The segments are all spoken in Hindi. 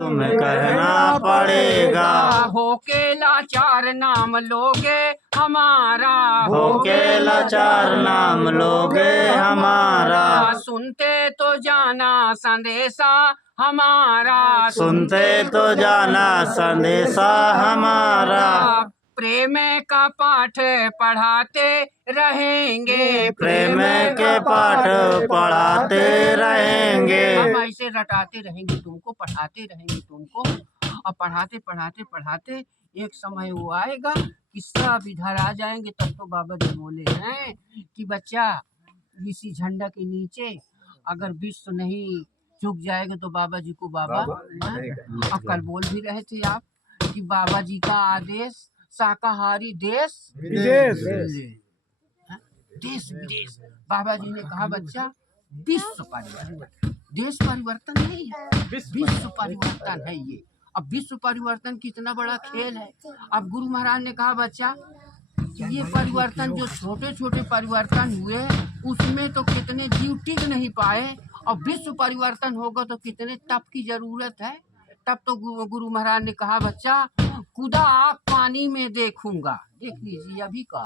तुम्हें कहना पड़ेगा। होके लाचार नाम लोगे हमारा, होके लाचार नाम लोगे हमारा। सुनते तो जाना संदेशा हमारा, सुनते तो जाना संदेशा हमारा। प्रेम का पाठ पढ़ाते रहेंगे, प्रेम के पाठ पढ़ाते रहेंगे। हम ऐसे रटाते रहेंगे तुमको, पढ़ाते रहेंगे तुमको। और पढ़ाते पढ़ाते पढ़ाते एक समय वो आएगा कि सब इधर आ जाएंगे। तब तो बाबा जी बोले हैं कि बच्चा इसी झंडा के नीचे अगर विश्व नहीं झुक जाएगा तो बाबा जी को बाबा। और कल बोल भी रहे थे आप कि बाबा जी का आदेश शाकाहारी देश विदेश, देश विदेश। बाबा जी ने कहा बच्चा विश्व परिवर्तन, देश परिवर्तन नहीं है, विश्व परिवर्तन है ये। अब विश्व परिवर्तन कितना बड़ा खेल है। अब गुरु महाराज ने कहा बच्चा ये परिवर्तन जो छोटे छोटे परिवर्तन हुए उसमें तो कितने जीव टिक नहीं पाए, और विश्व परिवर्तन होगा तो कितने तप की जरूरत है। तब तो गुरु महाराज ने कहा बच्चा खुदा आप पानी में देखूंगा, देख लीजिए अभी का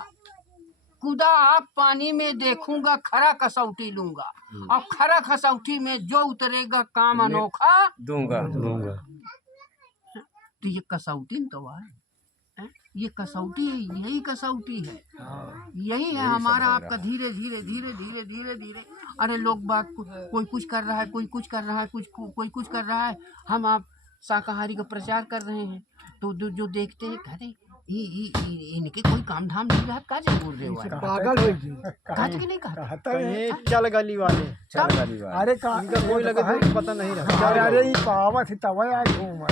खुदा आप पानी में देखूंगा, खरा कसौटी लूंगा, और खरा कसौटी में जो उतरेगा काम अनोखा दूंगा। तो ये कसौटी तो है, ये कसौटी यही कसौटी है, यही है हमारा आपका। धीरे धीरे धीरे धीरे धीरे धीरे अरे लोग बात कोई कुछ कर रहा है, कोई कुछ कर रहा है, कोई कुछ कर रहा है। हम आप शाकाहारी का प्रचार कर रहे हैं तो जो देखते हैं कहते इनके कोई काम धाम नहीं रहा, का बोल रहे हो पागल हो गई। कहते कि नहीं कहते चल गली वाले, अरे इनका कोई लगे तो पता नहीं रहा। अरे ये पावत है तब आज घूम।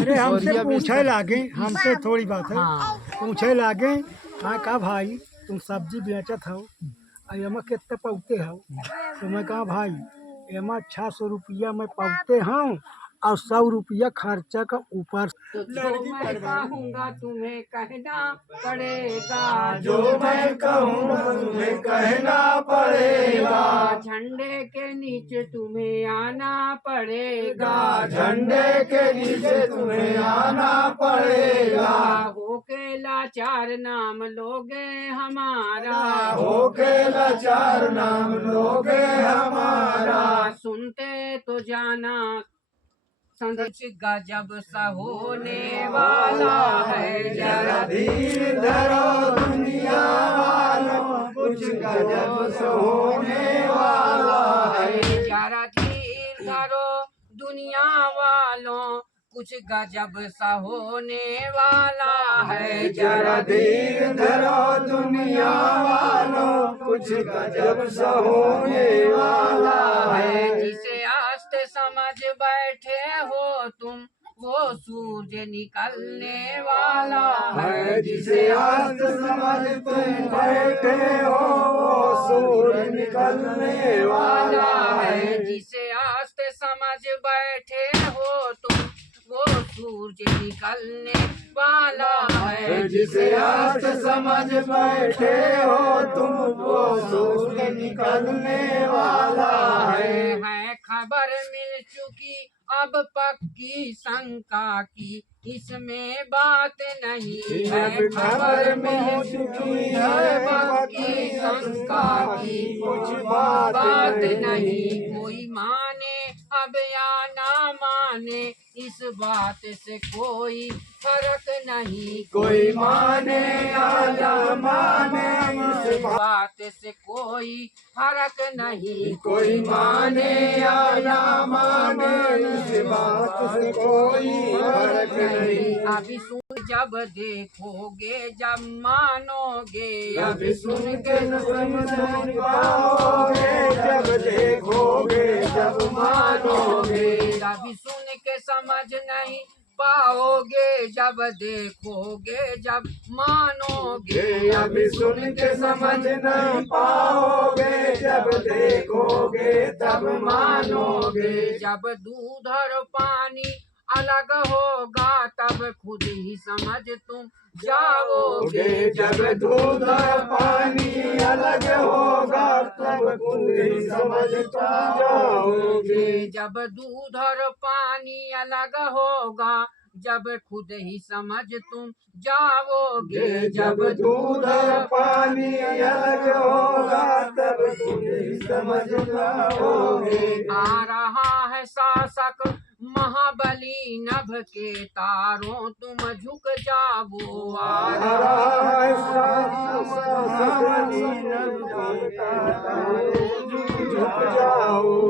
अरे हमसे पूछे लागे, हमसे थोड़ी बात है, पूछे लागे हाँ का भाई तुम सब्जी बेचत हो एमा कितने पौते हो। तो मैं कहा भाई एमा 600 रुपया मैं पौते हूँ और 100 रुपया खर्चा का ऊपर। तो मैं कहूँगा तुम्हें कहना पड़ेगा, जो मैं कहूँगा तुम्हें कहना पड़ेगा। झंडे के नीचे तुम्हें आना पड़ेगा, झंडे के नीचे तुम्हें आना पड़ेगा। होके लाचार नाम लोगे हमारा, होके लाचार नाम लोगे हमारा। सुनते तो जाना संदेश गजब सा होने वाला है। जरा धीर धरो दुनिया वालों, कुछ गजब सा होने वाला है। जरा धीर धरो दुनिया वालों, कुछ गजब सा होने वाला है। जरा धीर धरो दुनिया वालों, कुछ गजब सा होने वाला है। जिसे आस्त समझ बैठे हो तुम वो सूरज निकलने वाला है। जिसे आज समझ तुम बैठे हो वो सूरज निकलने वाला है। जिसे आज समझ बैठे हो तुम वो सूरज निकलने वाला है। जिसे आज समझ बैठे हो तुम वो सूरज निकलने वाला है। खबर मिल चुकी अब पक्की शंका की, इसमें बात नहीं है। खबर मिल चुकी है पक्की शंका की, कुछ बात नहीं। कोई माने अब या ना माने इस बात से कोई फर्क नहीं। कोई माने या ना माने इस बात से कोई फर्क नहीं। कोई माने या ना माने इस बात से कोई फर्क नहीं। अभी सुन जब देखोगे जब मानोगे, अभी सुन के न समझ पाओगे जब देखोगे जब मानोगे। अभी सुन के समझ नहीं पाओगे जब देखोगे जब मानोगे। अभी सुन के समझ नहीं पाओगे जब देखोगे तब मानोगे। जब दूध और पानी अलग होगा तब खुद ही समझ तुम जाओगे। जब दूध और पानी अलग होगा तब खुद ही समझ तुम जाओगे। जब दूध और पानी अलग होगा जब खुद ही समझ तुम जाओगे। जब दूध और पानी अलग होगा तब खुद ही समझ जाओगे। आ रहा है शासक महाबली नभ के तारों तुम झुक जाओ। आ रहा है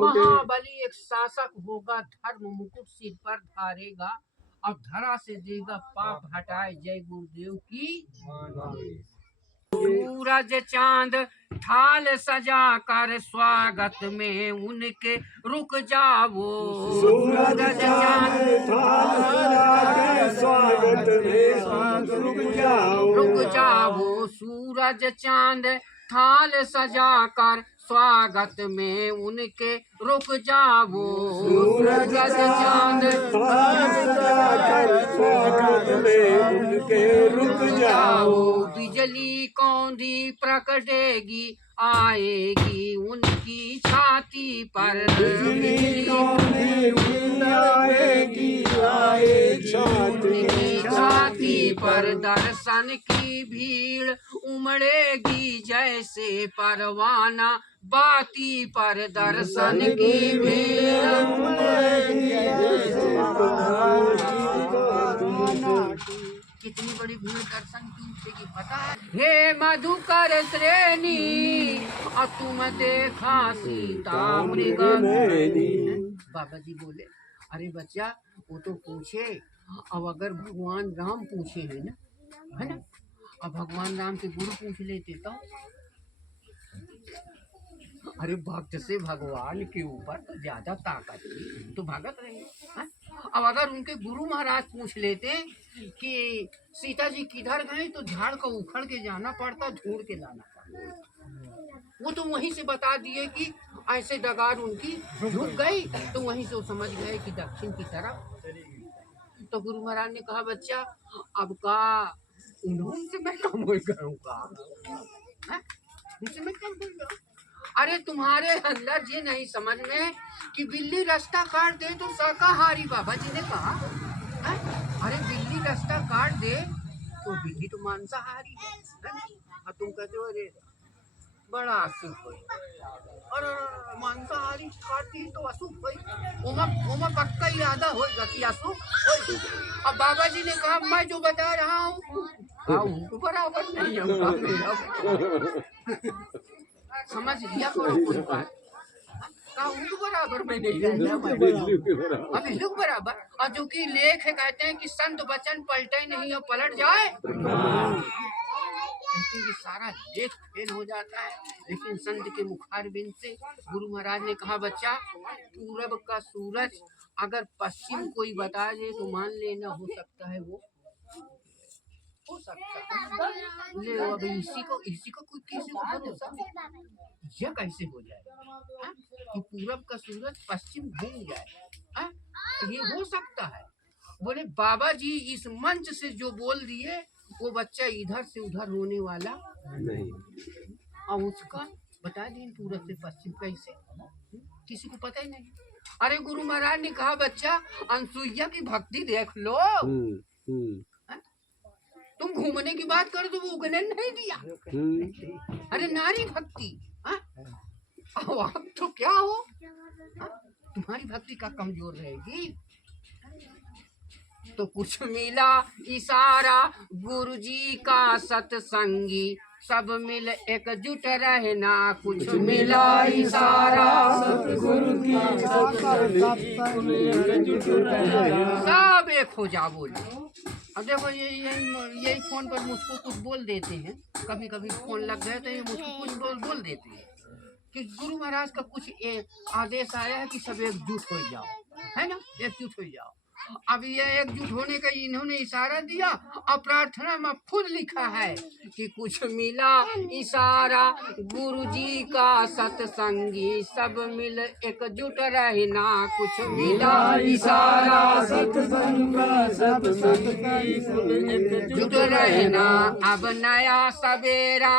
महाबली एक शासक होगा, धर्म मुकुट सिर पर धारेगा और धरा से देगा पाप हटाए। जय गुरुदेव की। सूरज चांद थाल सजा कर स्वागत में उनके रुक जाओ। सूरज चांद थाल सजा कर स्वागत में रुक जाओ। रुक जाओ। सूरज चांद थाल सजा कर स्वागत में उनके रुक जाओ। सूरज चांद थाल सजा कर स्वागत में उनके रुक जाओ। बिजली कौंधी प्रकटेगी आएगी उनकी छाती पर। बिजली कौंधी आएगी उनकी छाती पर दर्शन की भीड़ उमड़ेगी जैसे परवाना बाती पर। दर्शन की भीड़ उमड़ेगी जैसे कितनी बड़ी भीड़ दर्शन की उठेगी पता है। हे मधुकर श्रेणी और तुम देखा सीता मृग। बाबा जी बोले अरे बच्चा वो तो पूछे, अब अगर भगवान राम पूछे है ना, अब भगवान राम के गुरु पूछ लेते तो। अरे भक्त से भगवान के ऊपर तो ज्यादा ताकत थी तो भगत रहे। अब अगर उनके गुरु महाराज पूछ लेते कि सीता जी किधर गए तो झाड़ को उखड़ के जाना पड़ता, ढूंढ के लाना पड़ता। वो तो वहीं से बता दिए कि ऐसे डगार उनकी झुक गई तो वहीं से वो समझ गए कि दक्षिण की तरफ। तो गुरु महाराज ने कहा बच्चा अब का उन्होंने मैं कम हो करूँगा, उनसे मैं कम बोल। अरे तुम्हारे अंदर ये नहीं समझ में कि बिल्ली रास्ता काट दे तो शाकाहारी, बाबा जी ने कहा है? अरे बिल्ली रास्ता काट दे तो बिल्ली तो मांसाहारी है? और तुम कहते हो अरे बड़ा अशुभ हुई, और मांसाहारी काटती तो अशुभ हुई। ओमा पक्का इरादा होगा कि अशुभ होई। अब बाबा जी ने कहा मैं जो बता रहा हूँ तो बराबर नहीं है। समझ लिया करो कोई बात बराबर में नहीं अभी लुक बराबर। और जो कि लेख है कहते हैं कि संत वचन पलटे नहीं और पलट जाए कि सारा लेख फेल हो जाता है। लेकिन संत के मुखारबिंद से गुरु महाराज ने कहा बच्चा पूरब का सूरज अगर पश्चिम कोई बता दे तो मान लेना हो सकता है, वो हो सकता है। ले अब इसी को कोई किसी को भरोसा यह कैसे हो जाए कि पूरब का सूरज पश्चिम घूम जाए? ये हो सकता है। बोले बाबा जी इस मंच से जो बोल दिए वो बच्चा इधर से उधर होने वाला नहीं। और उसका बता दें पूरब से पश्चिम कैसे, किसी को पता ही नहीं। अरे गुरु महाराज ने कहा बच्चा अनसुईया की भक्ति देख लो। तुम घूमने की बात करो तो वो उगने नहीं दिया। अरे नारी भक्ति आप तो क्या हो, तुम्हारी भक्ति का कमजोर रहेगी। तो कुछ मिला इशारा गुरुजी का सत्संगी सब मिल एकजुट रहना। कुछ मिला इशारा सतगुरु की सब एक हो जा बोले। अब देखो यही फोन पर मुझको कुछ बोल देते हैं, कभी कभी फोन लग गए तो ये मुझको कुछ बोल देते हैं कि गुरु महाराज का कुछ आदेश आया है कि सब एकजुट हो जाओ, है ना, एकजुट हो जाओ। अब ये एकजुट होने का इन्होंने इशारा दिया और प्रार्थना में खुद लिखा है कि कुछ मिला इशारा गुरुजी का सत्संगी सब मिल एकजुट रहना। कुछ मिला इशारा सत्संग जुट रहना। अब नया सवेरा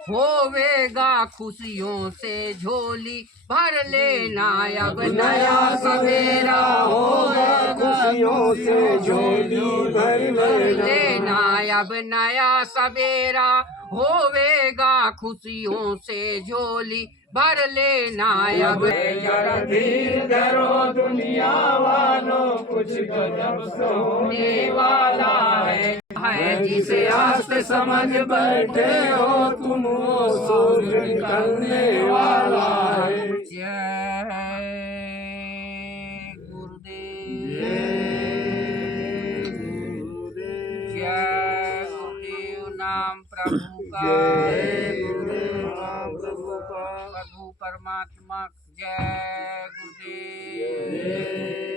होवेगा खुशियों से झोली भर लेना। अब नया सवेरा होगा खुशियों से झोली भर लेना। अब नया सवेरा होवेगा खुशियों से झोली भर लेना। अब जरा धीर धरो दुनिया वालों, कुछ गजब सोने वाला है जिसे आस समझ बैठे हो तुम, वो सूरज निकलने वाला है। जय गुरुदेव, जय गुरुदेव नाम प्रभु का, प्रभु परमात्मा जय गुरुदेव।